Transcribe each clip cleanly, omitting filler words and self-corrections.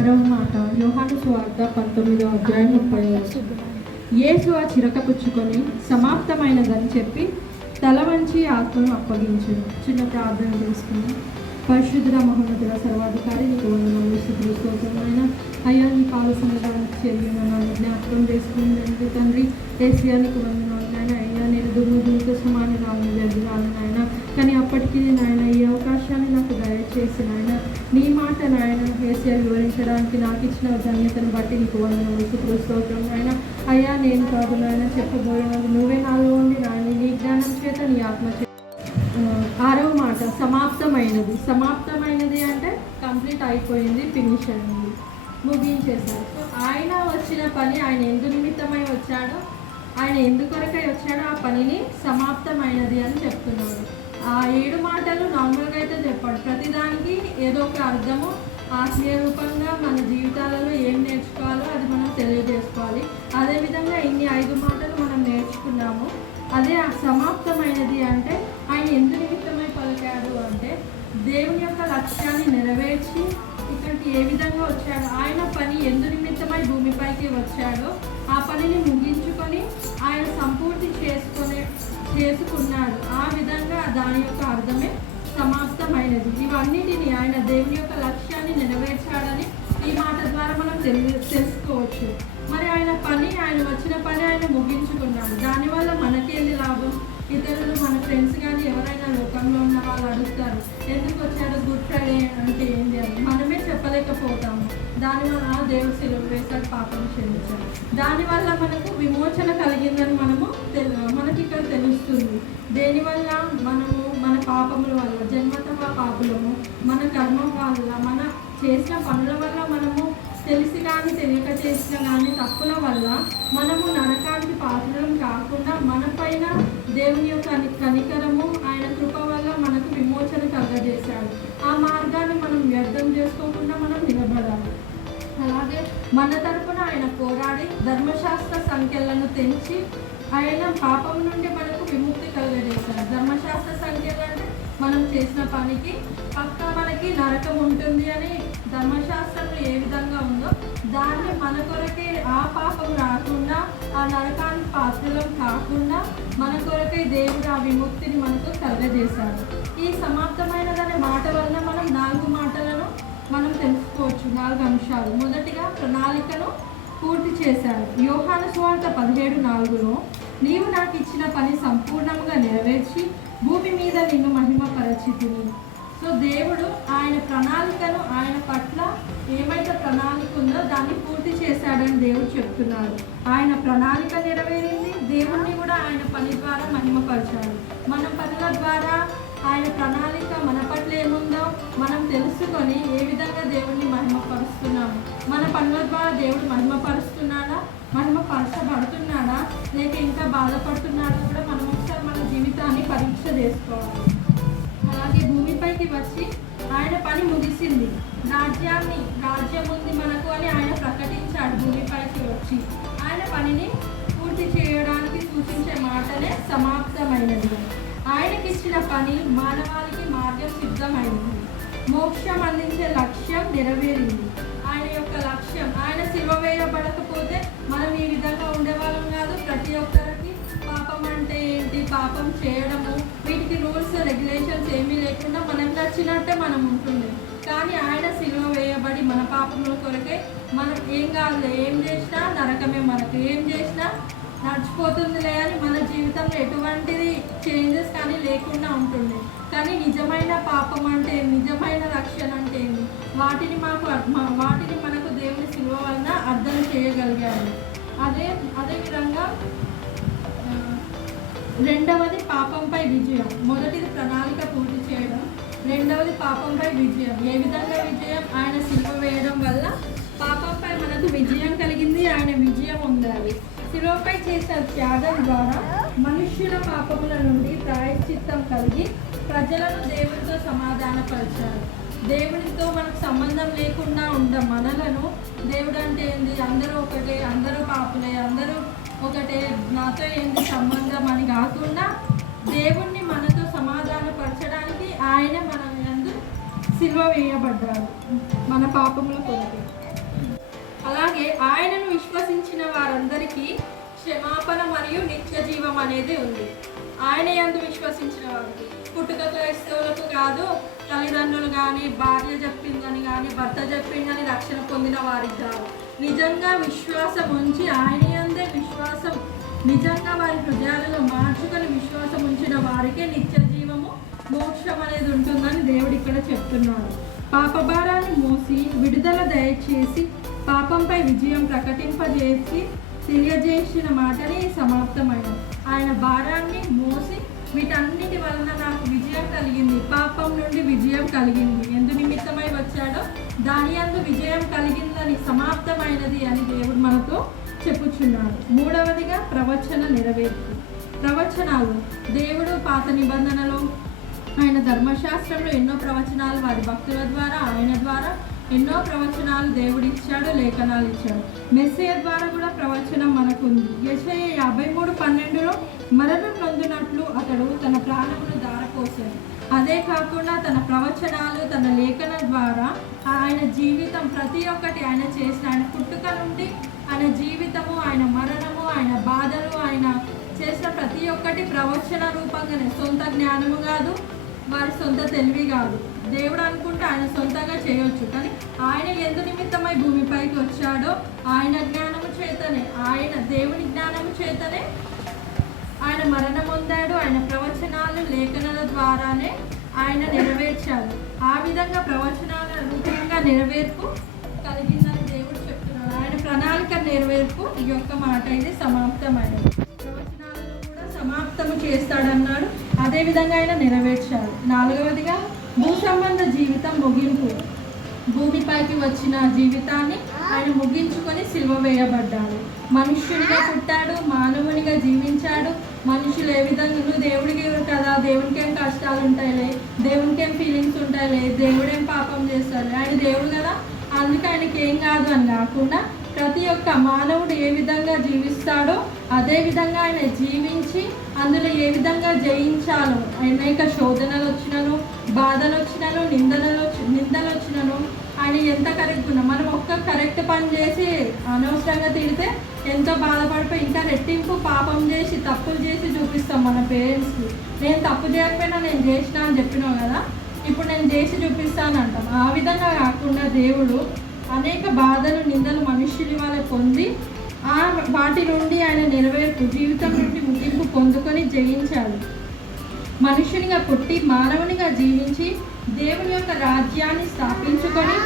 ఆరవ మాట యోహాను సువార్త 19వ అధ్యాయం 30వ. యేసు ఆ చిరక పుచ్చుకొని సమాప్తమైనదని చెప్పి తల వంచి ఆత్మను అప్పగించును. చిన్న ప్రార్థన చేసుకుని, పరిశుద్ధ మహోన్నతుల సర్వాధికారి నీకు వందనాలు, స్తుతులు, స్తోత్రమైన అయ్యా, నీ పాల సంఘానికి చెయ్యి నన్ను జ్ఞాపకం చేసుకుని తండ్రి. ఏసియా నీకు వందనాలు నాయన. అయ్యా, నేను దుర్ముఖులతో సమాన రాను జరిగినాను నాయన, కానీ అప్పటికీ నాయన ఈ అవకాశాన్ని నాకు దయచేసి నాయన నీ మాట నాయన ఏసియా వివరించడానికి నాకు ఇచ్చిన ధన్యతను బట్టి నీకు వందనాలు, స్తుతులు, స్తోత్రం నాయన. అయ్యా, నేను కాదు నాయన చెప్పబోయినది నువ్వే నాలో ఉండి నాయన నీ జ్ఞానం చేత నీ ఆత్మ చేత. ఆరవ మాట సమాప్తమైనది. సమాప్తమైనది అంటే కంప్లీట్ అయిపోయింది, ఫినిష్ అయింది, ముగించేశాడు. సో ఆయన వచ్చిన పని, ఆయన ఎందు నిమిత్తమై వచ్చాడో, ఆయన ఎందుకొరకై వచ్చాడో ఆ పనిని సమాప్తమైనది అని చెప్తున్నాడు. ఆ 7 మాటలు నార్మల్గా అయితే చెప్పాడు. ప్రతిదానికి ఏదో ఒక అర్థము ఆత్మీయ రూపంగా మన జీవితాలలో ఏం నేర్చుకోవాలో అది మనం తెలియజేసుకోవాలి. అదేవిధంగా ఇన్ని 5 మాటలు మనం నేర్చుకున్నాము. అదే ఆ సమాప్తమైనది అంటే ఆయన ఎందు నిమిత్తమై పలికాడు అంటే దేవుని యొక్క లక్ష్యాన్ని నెరవేర్చి ఇక్కడికి ఏ విధంగా వచ్చాడో, ఆయన పని ఎందు నిమిత్తమై భూమిపైకి వచ్చాడో ఆ పనిని ముగించుకొని ఆయన సంపూర్తి చేసుకున్నాడు. ఆ విధంగా దాని యొక్క అర్థమే సమాప్తమైనది. ఇవన్నిటిని ఆయన దేవుని యొక్క లక్ష్యాన్ని నెరవేర్చాడని ఈ మాట ద్వారా మనం తెలుసుకోవచ్చు. మరి ఆయన పని, ఆయన వచ్చిన పని ఆయన ముగించుకున్నాడు. దానివల్ల మనకేంది లాభం? ఇతరులు, మన ఫ్రెండ్స్ కానీ ఎవరైనా లోకంలో ఉన్న వాళ్ళు అడుగుతారు, ఎందుకు వచ్చాడు, గుడ్ ఫ్రైడే అంటే ఏంటి అని. మనమే చెప్పలేకపోతాము. దానివల్ల దేవుడు సిలువ వేశాడు, పాపం క్షమించాడు. దానివల్ల మనకు విమోచన కలిగిందని మనకి ఇక్కడ తెలుస్తుంది. దేనివల్ల? మన పాపముల వల్ల, జన్మతః పాపులము, మన కర్మం వల్ల, మన చేసిన పనుల వల్ల, మనము తెలిసి కానీ తెలియక చేసిన కానీ తప్పుల వల్ల మనము నరకానికి పాత్రలం కాకుండా మన పైన దేవుని యొక్క కనికరము, ఆయన కృప వల్ల మనకు విమోచన కలగజేశాడు. ఆ మార్గాన్ని మనం వ్యర్థం చేసుకోకుండా మనం నిలబడాలి. అలాగే మన తరపున ఆయన పోరాడి ధర్మశాస్త్ర సంఖ్యలను తెంచి ఆయన పాపం నుండి మనకు విముక్తి కలగజేశాడు. ధర్మశాస్త్ర సంఖ్యలు అంటే మనం చేసిన పనికి పక్కా మనకి నరకం ఉంటుంది అని ధర్మశాస్త్రంలో ఏ విధంగా ఉందో దాన్ని మన కొరకే, ఆ పాపం రాకుండా, ఆ నరకానికి పాత్రలం కాకుండా మన కొరకై దేవుడు ఆ విముక్తిని మనకు కలగజేశాడు. ఈ సమాప్తమైనదనే మాట వలన మనం 4 మాటలను మనం తెలుసుకోవచ్చు, 4 అంశాలు. మొదటిగా ప్రణాళికను పూర్తి చేశాడు. యోహాను సువార్త 17:4లో నీవు నాకు ఇచ్చిన పని సంపూర్ణంగా నెరవేర్చి భూమి మీద నిన్ను మహిమపరచితిని. సో దేవుడు ఆయన ప్రణాళికను, ఆయన పట్ల ఏమైతే ప్రణాళిక ఉందో దాన్ని పూర్తి చేశాడని దేవుడు చెప్తున్నారు. ఆయన ప్రణాళిక నెరవేరింది, దేవుణ్ణి కూడా ఆయన పని ద్వారా మహిమపరిచాడు. మన పనుల ద్వారా ఆయన ప్రణాళిక మన పట్ల ఏముందో మనం తెలుసుకొని ఏ విధంగా దేవుణ్ణి మహిమపరుస్తున్నాము, మన పనుల ద్వారా దేవుడు మహిమపరుస్తున్నాడా, మహిమపరచబడుతున్నాడా, లేక ఇంకా బాధపడుతున్నాడా కూడా మనం ఒకసారి మన జీవితాన్ని పరీక్ష చేసుకోవాలి. అలాగే భూమిపైకి వచ్చి ఆయన పని ముగిసింది, రాజ్యం ఉంది మనకు అని ఆయన ప్రకటించాడు. భూమిపైకి వచ్చి ఆయన పనిని పూర్తి చేయడానికి సూచించే మాటనే సమాప్తమైనది. ఆయనకిచ్చిన పని మానవాళికి మార్గం సిద్ధమైంది. మోక్షం అందించే లక్ష్యం నెరవేరింది. ఆయన యొక్క లక్ష్యం, ఆయన సిలువ వేయబడకపోతే మనం ఈ విధంగా ఉండేవాళ్ళం కాదు. ప్రతి ఒక్కరికి పాపం అంటే ఏంటి, పాపం చేయడము, వీటికి రూల్స్ రెగ్యులేషన్స్ ఏమీ లేకుండా మనకు నచ్చినట్టే మనం ఉంటుండే. కానీ ఆయన సిలువ వేయబడి మన పాపముల కొరకే, మనం ఏం కాదులే, ఏం చేసినా నరకమే, మనకు ఏం చేసినా నడిచిపోతుందిలే అని మన జీవితంలో ఎటువంటిది చేంజెస్ కానీ లేకుండా ఉంటుంది. కానీ నిజమైన పాపం అంటే, నిజమైన రక్షణ అంటే ఏంటి, వాటిని మనకు దేవుని సిలువ వలన అర్థం చేయగలిగాడు. అదేవిధంగా రెండవది పాపంపై విజయం. మొదటిది ప్రణాళిక పూర్తి చేయడం, రెండవది పాపంపై విజయం. ఏ విధంగా విజయం? ఆయన సిలువ వేయడం వల్ల పాపంపై మనకు విజయం కలిగింది, ఆయన విజయం ఉండాలి. శిలువపై చేసే త్యాగం ద్వారా మనుష్యుల పాపముల నుండి ప్రాయశ్చిత్తం కలిగి ప్రజలను దేవునితో సమాధానపరిచారు. దేవునితో మనకు సంబంధం లేకుండా మనలను దేవుడు అంటే ఏంది, అందరూ ఒకటే, అందరూ పాపులే, అందరూ ఒకటే, నాతో ఏంది సంబంధం అని కాకుండా దేవుణ్ణి మనతో సమాధానపరచడానికి ఆయన మన యందు సిలువ వేయబడ్డాడు మన పాపముల కొరకు. అలాగే ఆయనను విశ్వసించిన వారందరికీ క్షమాపణ మరియు నిత్య జీవం అనేది ఉంది. ఆయన యందు విశ్వసించిన వారికి, పుట్టుక క్రైస్తవులకు కాదు, తల్లిదండ్రులు కానీ, భార్య చెప్పిందని కానీ, భర్త చెప్పిందని రక్షణ పొందిన వారికి కాదు. నిజంగా విశ్వాసం ఉంచి ఆయన యందే విశ్వాసం నిజంగా వారి హృదయాలలో మార్చుకొని విశ్వాసం ఉంచిన వారికే నిత్య జీవము, మోక్షం అనేది ఉంటుందని దేవుడు ఇక్కడ చెప్తున్నాడు. పాపభారాన్ని మోసి విడుదల దయచేసి పాపంపై విజయం ప్రకటింపజేసి తెలియజేసిన మాటని సమాప్తమైనది. ఆయన భారాన్ని మోసి వీటన్నిటి వలన నాకు విజయం కలిగింది, పాపం నుండి విజయం కలిగింది, ఎందు నిమిత్తమై వచ్చాడో దాని యందు విజయం కలిగిందని సమాప్తమైనది అని దేవుడు మనతో చెప్పుచున్నాడు. మూడవదిగా ప్రవచన నెరవేర్పు. ప్రవచనాలు దేవుడు పాత నిబంధనలో ఆయన ధర్మశాస్త్రంలో ఎన్నో ప్రవచనాలు వారి భక్తుల ద్వారా ఆయన ద్వారా ఎన్నో ప్రవచనాలు దేవుడు ఇచ్చాడు, లేఖనాలు ఇచ్చాడు. మెస్సియా ద్వారా కూడా ప్రవచనం మనకుంది. యెషయా 53:12లో మరణం నొందినట్లు అతడు తన ప్రాణమును ధారపోసాడు. అదే కాకుండా తన ప్రవచనాలు, తన లేఖన ద్వారా ఆయన జీవితం ప్రతి ఒక్కటి ఆయన చేసిన, ఆయన పుట్టుక నుండి ఆయన జీవితము, ఆయన మరణము, ఆయన బాధలు, ఆయన చేసిన ప్రతి ఒక్కటి ప్రవచన రూపంగానే. సొంత జ్ఞానము కాదు, వారి సొంత తెలివి కాదు. దేవుడు అనుకుంటే ఆయన సొంతంగా చేయొచ్చు, కానీ ఆయన ఎందు నిమిత్తమై భూమిపైకి వచ్చాడో ఆయన జ్ఞానము చేతనే, ఆయన దేవుని జ్ఞానము చేతనే ఆయన మరణం పొందాడు. ఆయన ప్రవచనాలు, లేఖనాల ద్వారానే ఆయన నెరవేర్చాడు. ఆ విధంగా ప్రవచనాల రూపంగా నెరవేర్పు కలిగిందని దేవుడు చెప్తున్నాడు. ఆయన ప్రణాళిక నెరవేర్పు ఈ యొక్క మాట ఇది సమాప్తమైనది. ప్రవచనాలను కూడా సమాప్తము చేస్తాడన్నాడు, అదేవిధంగా ఆయన నెరవేర్చాడు. నాలుగవదిగా భూ సంబంధ జీవితం ముగింపు. భూమిపైకి వచ్చిన జీవితాన్ని ఆయన ముగించుకొని సిలువ వేయబడ్డాడు. మనుష్యునిగా పుట్టాడు, మానవునిగా జీవించాడు. మనుషులు ఏ విధంగా, నువ్వు దేవుడికి కదా, దేవునికి ఏం కష్టాలు ఉంటాయిలే, దేవునికి ఏం ఫీలింగ్స్ ఉంటాయిలే, దేవుడేం పాపం చేస్తాడు, ఆయన దేవుడు కదా అందుకే ఆయనకి ఏం కాదు అని కాకుండా ప్రతి ఒక్క మానవుడు ఏ విధంగా జీవిస్తాడో అదే విధంగా ఆయన జీవించి అందులో ఏ విధంగా జయించాలో, అనేక శోధనలు వచ్చినను, బాధలు వచ్చినను, నిందలు వచ్చినను ఆయన ఎంత కరెక్ట్ ఉన్నా, మనం ఒక్క కరెక్ట్ పని చేసి అనవసరంగా తిడితే ఎంతో బాధపడిపోయి ఇంకా రెట్టింపు పాపం చేసి తప్పులు చేసి చూపిస్తాం మన పేరెంట్స్కి. నేను తప్పు చేయకపోయినా నేను చేసినా అని చెప్పినావు కదా, ఇప్పుడు నేను చేసి చూపిస్తాను అంటాం. ఆ విధంగా కాకుండా దేవుడు అనేక బాధలు, నిందలు మనుష్యుల వల్ల పొంది వాటి నుండి ఆయన నెరవేర్పు, జీవితం నుండి ముగింపు పొందుకొని జయించాడు. మనుషునిగా పుట్టి మానవునిగా జీవించి దేవుని యొక్క రాజ్యాన్ని స్థాపించుకొని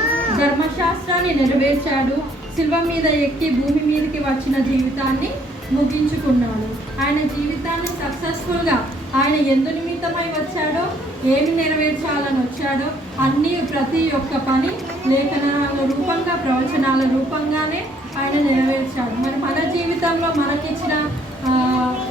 ధర్మశాస్త్రాన్ని నెరవేర్చాడు. శిల్వ మీద ఎక్కి భూమి మీదకి వచ్చిన జీవితాన్ని ముగించుకున్నాడు. ఆయన జీవితాన్ని సక్సెస్ఫుల్గా ఆయన ఎందు నిమిత్తమై వచ్చాడో, ఏమి నెరవేర్చాలని వచ్చాడో అన్నీ ప్రతి ఒక్క పని లేఖనాల రూపంగా, ప్రవచనాల రూపంగానే ఆయన నెరవేర్చాడు. మరి మన జీవితంలో మనకిచ్చిన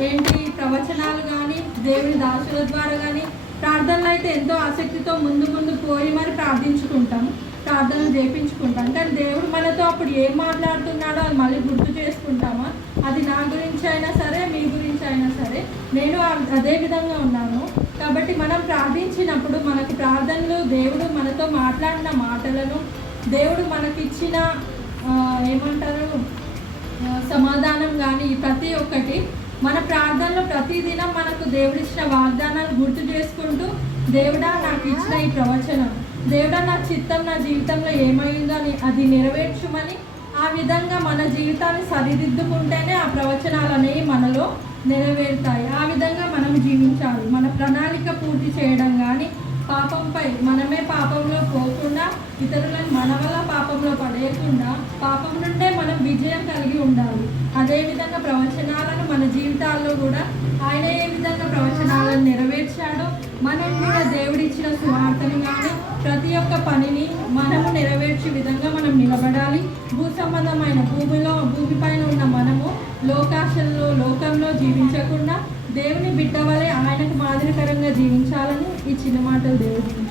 ఏంటి ప్రవచనాలు కానీ, దేవుని దాసుల ద్వారా కానీ, ప్రార్థనలు అయితే ఎంతో ఆసక్తితో ముందు పోయి మరి ప్రార్థించుకుంటాం, ప్రార్థనలు చేయించుకుంటాం. కానీ దేవుడు మనతో అప్పుడు ఏం మాట్లాడుతున్నాడో అది మళ్ళీ గుర్తు చేసుకుంటామా? అది నా గురించి అయినా సరే, మీ గురించి అయినా సరే, నేను అదే విధంగా ఉన్నాను. కాబట్టి మనం ప్రార్థించినప్పుడు మనకు ప్రార్థనలు, దేవుడు మనతో మాట్లాడిన మాటలను, దేవుడు మనకిచ్చిన ఏమంటారు సమాధానం కానీ ప్రతి ఒక్కటి మన ప్రార్థనలో ప్రతిదినం మనకు దేవుడిచ్చిన వాగ్దానాలు గుర్తు చేసుకుంటూ, దేవుడా నాకు ఇచ్చిన ఈ ప్రవచనం, దేవుడా నా చిత్తం నా జీవితంలో ఏమైందో అని అది నెరవేర్చుమని ఆ విధంగా మన జీవితాన్ని సరిదిద్దుకుంటేనే ఆ ప్రవచనాలు అనేవి మనలో నెరవేరుతాయి. ఆ విధంగా మనం జీవించాలి. మన ప్రణాళిక పూర్తి చేయడం కానీ, పాపంపై మనమే పాపంలో పోకుండా ఇతరులను మన వల్ల పాపంలో పడేయకుండా పాపం నుండే మనం విజయం కలిగి ఉండాలి. అదేవిధంగా ప్రవచనాలను మన జీవితాల్లో కూడా ఆయన ఏ విధంగా ప్రవచనాలను నెరవేర్చాడో మనం కూడా దేవుడిచ్చిన సువార్తని కానీ ప్రతి ఒక్క పనిని మనము నెరవేర్చే విధంగా మనం నిలబడాలి. భూ సంబంధమైన భూమిపైన ఉన్న మనము లోకంలో జీవించకుండా దేవుని బిడ్డ వలె ఆయనకు మాదిరికరంగా జీవించాలని ఈ చిన్న మాటలు దేవుడు